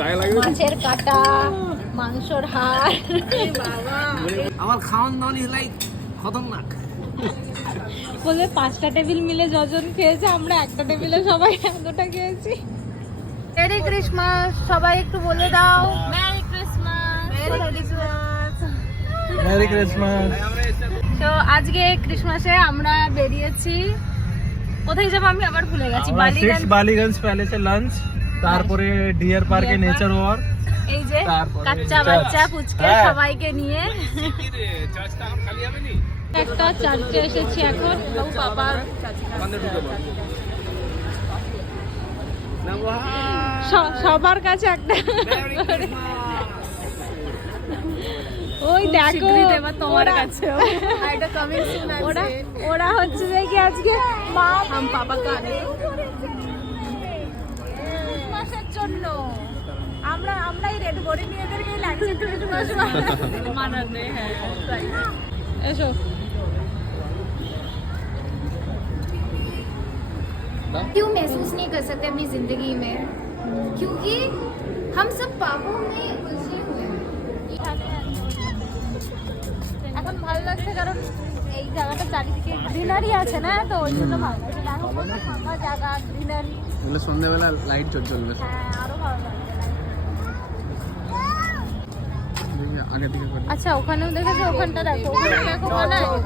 মাছের কাটা, মাংসর হাড়। আমার খাওয়ান দাওয়ান ইজ লাইক খতরনাক। বলে 5টা টেবিল মিলে যজন খেয়েছে, আমরা একটা টেবিলে সবাই এতটা খেয়েছি। মেরি ক্রিসমাস, সবাই একটু বলে দাও। Merry Christmas. Merry Christmas. তো আজকে ক্রিসমাসে আমরা বেরিয়েছি, কোথায় যাবো আমি আবার ভুলে গেছি। বালিগঞ্জ প্যালেসে লাঞ্চ, তারপরে ডিয়ার পার্কে নেচার ওয়াক, এই যে কাচ্চা বাচ্চা পুচকে সবাইকে নিয়ে একটা চার্চে এসেছি এখন। বাবু বাবার সবার কাছে একটা। ওই দেখো তোমার কাছে ওরা হচ্ছে দেখি আজকে মা পাপাকে আনে ক্রিসমাসের জন্য। আমরাই রেড করে নিয়ে এদেরকে লাগছে ক্রিসমাস মানাতে। হ্যাঁ এসো। क्यों महसूस नहीं कर सकते अपनी जिंदगी में, क्योंकि हम सब पापों में उलझे हुए हैं। এখন ভালো লাগছে কারণ এই জায়গাটা চারিদিকে গ্রিনারি আছে না, তো ওই জন্য ভালো লাগছে। দেখো কত ফাঁকা জায়গা, গ্রিনারি। সন্ধ্যাবেলা লাইট জ্বলবে। হ্যাঁ আরো ভালো লাগছে। আগে দিকে আচ্ছা ওখানেও দেখেছো, ওখানটা দেখো, ওখানে দেখো মনে হয়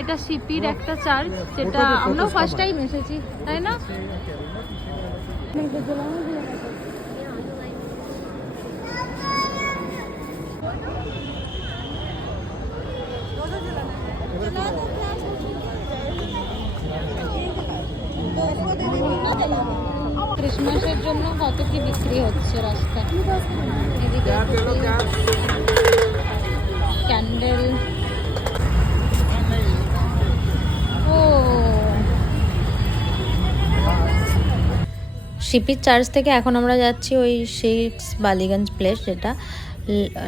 এটা সিপির একটা চার্চ, যেটা আমরাও ফার্স্ট টাইম এসেছি, তাই না? ক্রিসমাসের জন্য কত কি বিক্রি হচ্ছে রাস্তায়। এদিকে ক্যান্ডেল। শিপির চার্চ থেকে এখন আমরা যাচ্ছি ওই 6 বালিগঞ্জ প্লেস, যেটা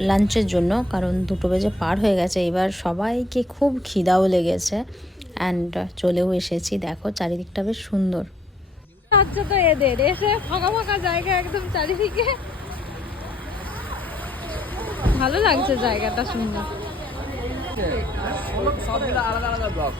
লাঞ্চের জন্য, কারণ 2 বেজে পার হয়ে গেছে। এবার সবাইকে খুব খিদাও লেগেছে অ্যান্ড চলেও এসেছি। দেখো চারিদিকটা বেশ সুন্দর। আচ্ছা তো এদের এসে ফাঁকা ফাঁকা জায়গা একদম চারিদিকে, ভালো লাগছে জায়গাটা, সুন্দর। আলাদা আলাদা ব্লক।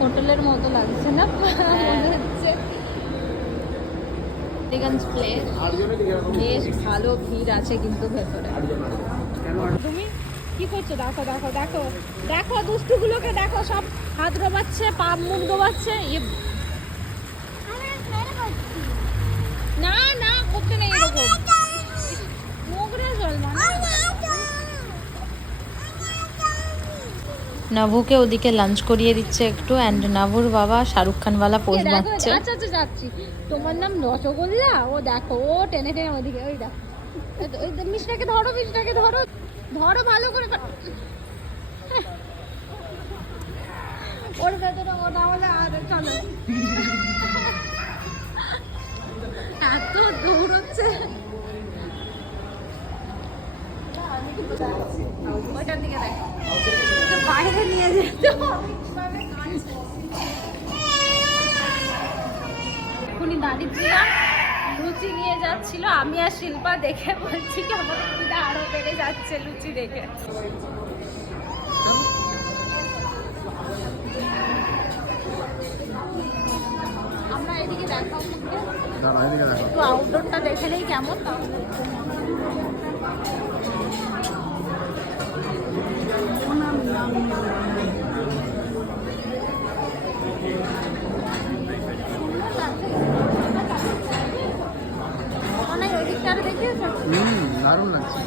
হোটেলের মতো লাগছে না, মনে হচ্ছে বালিগঞ্জ প্লেস। বেশ ভালো ভিড় আছে কিন্তু ভেতরে। তুমি কি করছো? দেখো দেখো দেখো দেখো দুষ্টুগুলোকে দেখো, সব হাত ডোবাচ্ছে, পা মুখ ডোবাচ্ছে। না না করতে নেই এরকম, নোংরা জল মানে। নাভুকে ওদিকে লাঞ্চ করিয়ে দিচ্ছে একটু, অ্যান্ড নাভুর বাবা শাহরুখ খানওয়ালা পোজ মারছে। আচ্ছা আচ্ছা যাচ্ছি। তোমার নাম রসগোল্লা? ও দেখো ও টেনে টেনে ওদিকে, ওই দেখো মিষ্টাকে ধরো, মিষ্টাকে ধরো, ধরো ভালো করে। ওর ভেতরে ও না হলে আর চলো। এত দৌড়চ্ছে, ওইটার দিকে দেখো, বাইরে নিয়ে যেতে হবে। এখনই দাঁড়িয়েছিলাম, লুচি নিয়ে যাচ্ছিল, আমি আর শিল্পা দেখে বলছি কি আমার খিদা আরো বেড়ে যাচ্ছে লুচি দেখে। আমরা এদিকে দেখাও, একটু আউটডোরটা দেখে নেই কেমন। দারুণ লাগছে।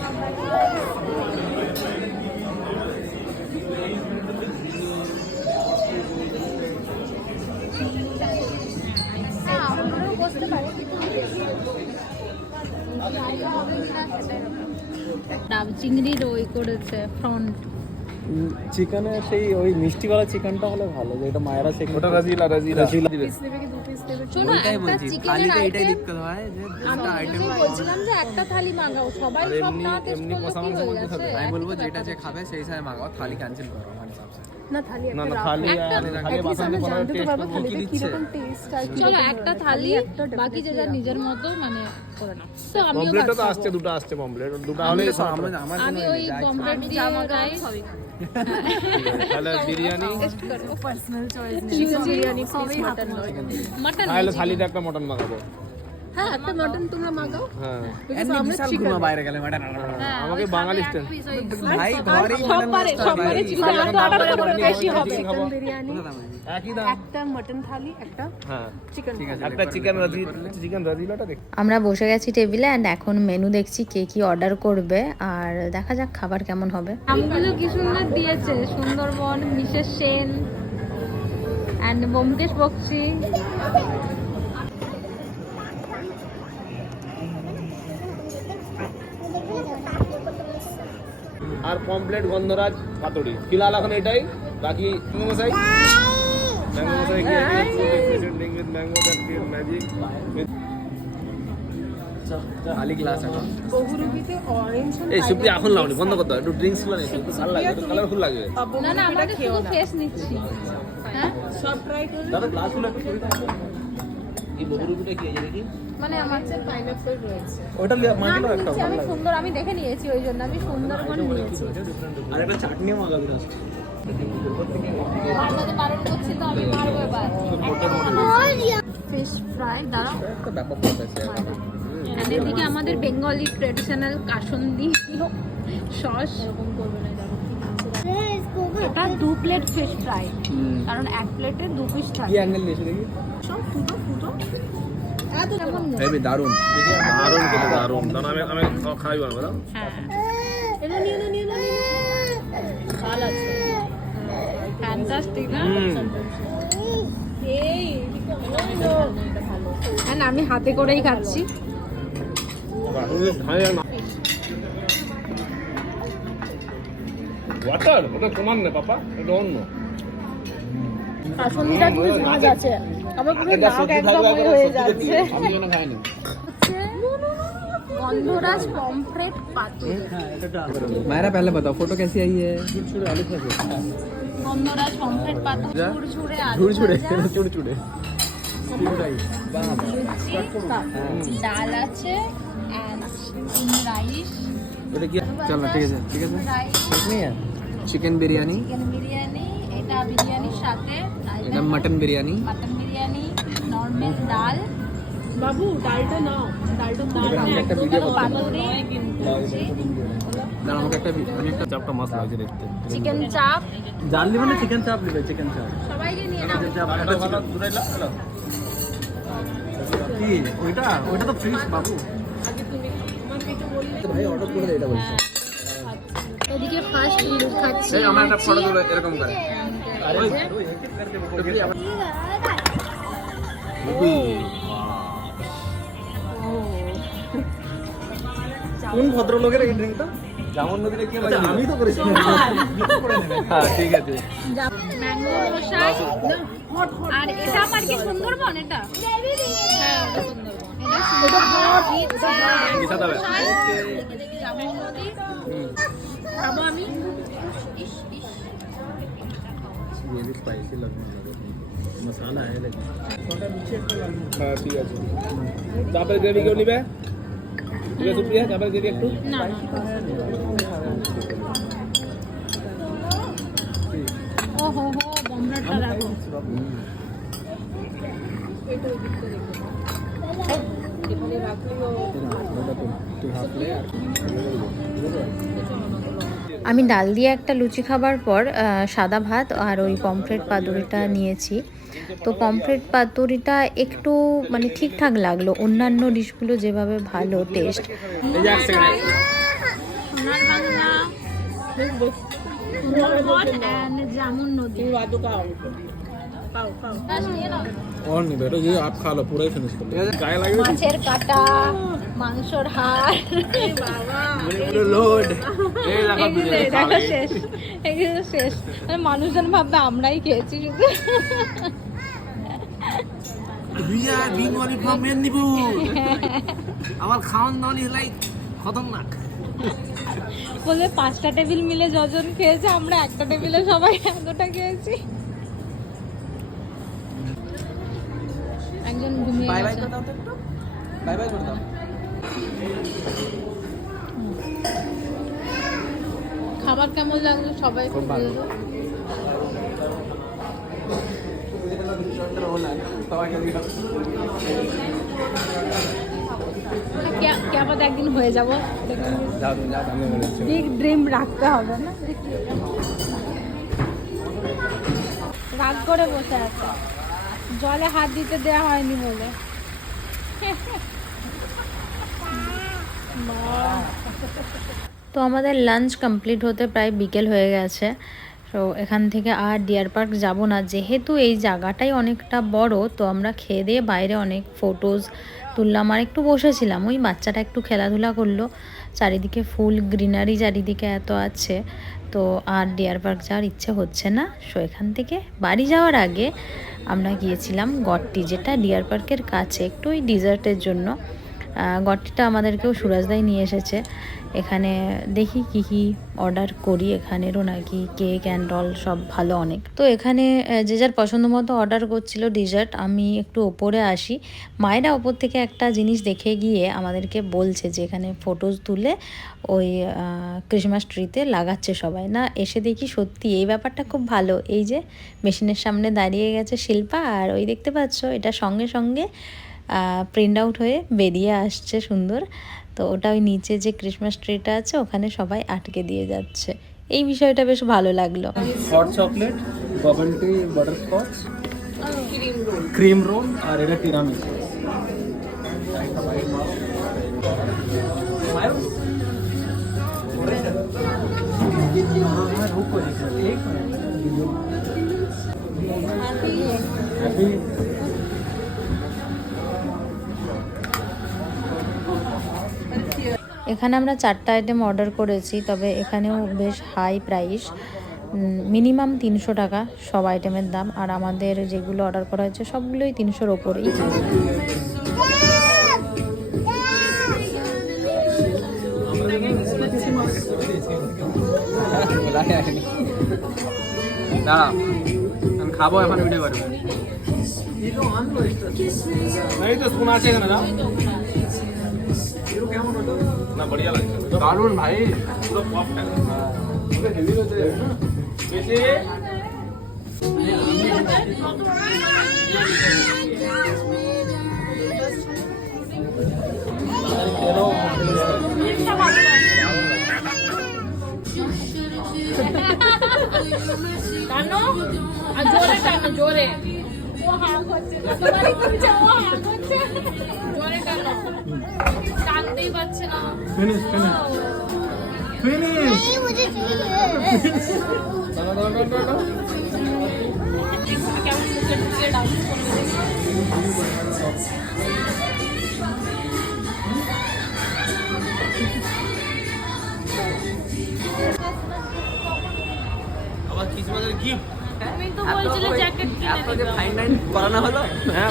চিংড়ির ওই করেছে ফ্রন্ট। চিকেনে সেই ওই মিষ্টি করা চিকেনটা হলে ভালো, যে এটা মায়েরা চিকেন। ওটা রাজিলা দিবে। শোনো একটা চিকেনের আইটেম আমি বলছিলাম যে একটা থালি মাগাও, সবাই সব না টেস্ট করলে কি হয়ে যাচ্ছে। আমি বলবো যেটা যে খাবে সেই হিসাবে মাগাও, থালি ক্যান্সেল করো আমার হিসাব से। না থালি বাসন কি রকম টেস্ট আছে। চলো একটা থালি, বাকি যে যার নিজের মতো মানে করে নাও। তো আমিও পমপ্লেটও তো আসছে, দুটো আসছে পমপ্লেট, দুটো হলে আমার আমি ওই পমফ্রেট দিয়ে রাইস তাহলে biryani, chicken biryani please, mutton নয়। মাটন তাহলে থালিতে একটা মটন মাখাবো। হ্যাঁ একটা মাটন তোমরা মাগাও। হ্যাঁ এমনি বিশাল ঘুমা বাইরে গেলে ম্যাডাম আমাকে বাঙালি স্টাইল ভাই ঘরেই সববারে চিকেন অর্ডার করে বেশি হবে। চিকেন বিরিয়ানি একই দাম। একটা মাটন থালি, একটা হ্যাঁ চিকেন। একটা চিকেন রাজিলাটা দেখ। আমরা বসে গেছি টেবিলে অ্যান্ড এখন মেনু দেখছি কে কি অর্ডার করবে, আর দেখা যাক খাবার কেমন হবে। নামগুলো কি সুন্দর দিয়েছে, সুন্দরবন, মিসেস সেন অ্যান্ড ব্যোমকেশ বক্সি। আর পমপ্লেট গন্ধরাজ পাতুড়ি ফিলহাল এখন এটাই, বাকি ম্যাঙ্গো মশাই কি presenting with mango that create magic খালি গ্লাস এখন বহুরূপীতে অরেঞ্জ এই সুপ্রি এখন লাউনি বন্ধ করতে একটু ড্রিঙ্কস গুলো নেই, ভালো লাগে, একটু কালারফুল লাগবে। না না আমরা শুধু ফেস নিচ্ছি। হ্যাঁ সব ট্রাই করুন। দাদা গ্লাস গুলো একটু সরিয়ে দাও। এই বহুরূপীটা কি আছে দেখি? মানে আমার কাছে পাইনাপল রয়েছে। ওটা মাখিলো একটা আমি সুন্দর, আমি দেখে নিয়েছি ওই জন্য আমি সুন্দরবন নিয়েছি। আর একটা চাটনিও মাখাবি না। বাড়াতে বারণ করছি তো আমি মারবো এবার। ফিশ ফ্রাই দাঁড়াও। একটা ব্যাপক কথা আছে। আর এদিকে আমাদের বেঙ্গলি ট্রেডিশনাল কাসুন্দি সস। এটা 2 প্লেট ফিশ ফ্রাই, কারণ 1 প্লেটে 2 পিস কি থাকে। অ্যাঙ্গেল দিয়েছে দেখি? সব ফুটো ফুটো। এত কেমন না? হেভি দারুন, দারুন খেতে দারুন। দাঁড়া আমি খাইব না দাদা। হ্যাঁ এটা নিয়ে না ভালো আছে, ফ্যান্টাস্টিক না? এই ভালো। আমি হাতে করেই খাচ্ছি। ওয়াটার ওটা সমান না পাপা, এটা অন্য। কাসুন্দিটা কিন্তু ঝাঁজ আছে, আবার পুরো নাক একদম হয়ে যাচ্ছে। আমি যেন খাইনি। গন্ধরাজ পমফ্রেট পাতুরি। मायरा पहले बताओ फोटो कैसी आई है? গন্ধরাজ পমফ্রেট পাতুরি, ঝুরঝুরে আলু झुड़झुड़े ভাজা, झुड़झुड़े লুচি, ডাল আছে এন্ড রাইস। चलना ठीक है ठीक है রাইস, नहीं है चिकन बिरयानी, চিকেন বিরিয়ানি, এটা বিরিয়ানির সাথে এটা mutton biryani, mutton biryani, normal ডাল। বাবু ডালটা নাও, ডালটা একটা ভিডিও করতে পাতুরি, লুচি, দাঁড়া আমাকে একটা আমি একটা চাপটা মাছ লাগছে দেখতে। চিকেন চাপ। জাল নিবে না চিকেন চাপ নিবে? চিকেন চাপ সবাইকে নিয়ে নাও। এটা ভালো দূরাইলা হ্যালো কি ওইটা তো ফিশ বাবু। ভাই অর্ডার করে দে এটা বলছি। এদিকে ফার্স্ট মিল খাচ্ছি। এই আমার একটা ফটো তুলে এরকম করে কোন ভদ্রলোকের এই ড্রিঙ্কটা? জামন নদীতে কি আচ্ছা, আমি তো করেছি। হ্যাঁ ঠিক আছে। ম্যাঙ্গো রসাই। আর এটা আমার কি সুন্দরবন এটা? হ্যাঁ এটা সুন্দরবন। এটা হট কিসা দাবে? জামুন নদী। খাবো আমি। ये भी स्पाइसी लगने लगे, मसाला है लेकिन हाँ ठीक है। चावल ग्रेवी क्यों नहीं बे? ये सुप्रिया चावल ग्रेवी একটু না না। ও হো হো বমরাটা রাখো। আমি ডাল দিয়ে একটা লুচি খাবার পর সাদা ভাত আর ওই পমফ্রেট পাতুরিটা নিয়েছি। তো পমফ্রেট পাতুরিটা একটু মানে ঠিকঠাক লাগলো, অন্যান্য ডিশগুলো যেভাবে ভালো টেস্ট। এই যে এক সেকেন্ড সোনার বাংলা, সুন্দরবন and জামুন নদী। और नहीं बेटा, ये आप खा लो, पूरा ही फिनिश कर लो। काय लगे মাছের কাটা, মাংসর হাড়, लोड এগুলো দেখো শেষ, এগুলো শেষ। মানে মানুষজন ভাববে আমরাই খেয়েছি শুধু। Riya being one from Medinipur, আমার খাওয়ান দাওয়ান ইজ লাইক খতরনাক। বলে 5টা টেবিল মিলে যজন খেয়েছে, আমরা একটা টেবিলে সবাই এতটা খেয়েছি। একজন ঘুমিয়ে বাই বাই গেছে। করে দাও তো একটু, বাই বাই করে দাও। খাবার কেমন লাগলো সবাই খুব ভালো। क्या क्या पता একদিন হয়ে যাব। যাও তুমি যাও, আমি বলেছি বিগ ড্রিম রাখতে হবে না। রাগ করে বসে আছে, জলে হাত দিতে দেওয়া হয়নি বলে। তো আমাদের লাঞ্চ কমপ্লিট হতে প্রায় বিকেল হয়ে গেছে। তো এখান থেকে আর ডিয়ার পার্ক যাব না, যেহেতু এই জায়গাটাই অনেকটা বড়। তো আমরা খেয়ে দিয়ে বাইরে অনেক ফটোজ তুললাম আর একটু বসেছিলাম। ওই বাচ্চাটা একটু খেলাধুলা করলো, চারিদিকে ফুল গ্রিনারি চারিদিকে এত আছে। তো আর ডিয়ার পার্ক যাওয়ার ইচ্ছে হচ্ছে না। সো এখান থেকে বাড়ি যাওয়ার আগে আমরা গিয়েছিলাম গট্টি, যেটা ডিয়ার পার্কের কাছে, একটু ওই ডিজার্টের জন্য। গট্টিটা আমাদেরকেও সুরাজদাই নিয়ে এসেছে। এখানে দেখি কি কি অর্ডার করি, এখানেরও নাকি কেক অ্যান্ড রল সব ভালো অনেক। তো এখানে যে যার পছন্দ মতো অর্ডার করছিল ডিজার্ট। আমি একটু ওপরে আসি, মায়েরা ওপর থেকে একটা জিনিস দেখে গিয়ে আমাদেরকে বলছে যে এখানে ফটোজ তুলে ওই ক্রিসমাস ট্রিতে লাগাচ্ছে সবাই। না এসে দেখি সত্যি এই ব্যাপারটা খুব ভালো। এই যে মেশিনের সামনে দাঁড়িয়ে গেছে শিল্পা, আর ওই দেখতে পাচ্ছ এটা সঙ্গে সঙ্গে প্রিন্ট আউট হয়ে বেরিয়ে আসছে সুন্দর। তো ওটা ওই নিচে যে ক্রিসমাস ট্রিটা আছে ওখানে সবাই আটকে দিয়ে যাচ্ছে। এই বিষয়টা বেশ ভালো লাগলো। Hot chocolate, bubble tea, butterscotch, cream roll আর এটা টিরামিসু। এখানে আমরা 4টা আইটেম অর্ডার করেছি, তবে এখানেও বেশ হাই প্রাইস, মিনিমাম 300 টাকা সব আইটেমের দাম। আর আমাদের যেগুলো অর্ডার করা হয়েছে সবগুলোই 300-র ওপরেই। আমি খাবো এখন ভিডিও করবো। नहीं तो सुना चाहिए ना ना, बढ़िया लगता है दारुण भाई, पूरा सॉफ्ट है, पूरा हेवी होते हैं कैसे। টানো আর জোরে টানো, জোরে। ও হাত হচ্ছে, তোমারই করছে, ও হাত হচ্ছে, জোরে টানো, টানতেই পারছে না। Finish finish finish. কেমন মুখে ঢুকিয়ে ডান্স করবে। আবার ক্রিসমাসের গিফট তুমি তো বলছিলে জ্যাকেট কিনে দিতে। ফাইন লাইন করানো হলো। হ্যাঁ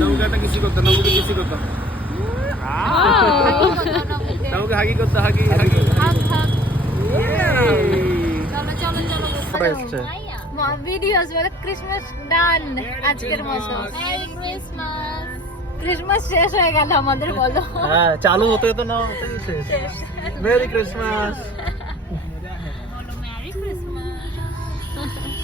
नमू कहता किसी को, नमू के किसी को तो नमू के हागी करता, हागी हागी হাত হাত। চলো চলো চলো। ভিডিওস বলে ক্রিসমাস ডান আজকের মতো। Merry Christmas. ক্রিসমাস শেষ হয়ে গেল আমাদের, বলো। হ্যাঁ চালু হতে হতে না হতেই শেষ। Merry Christmas.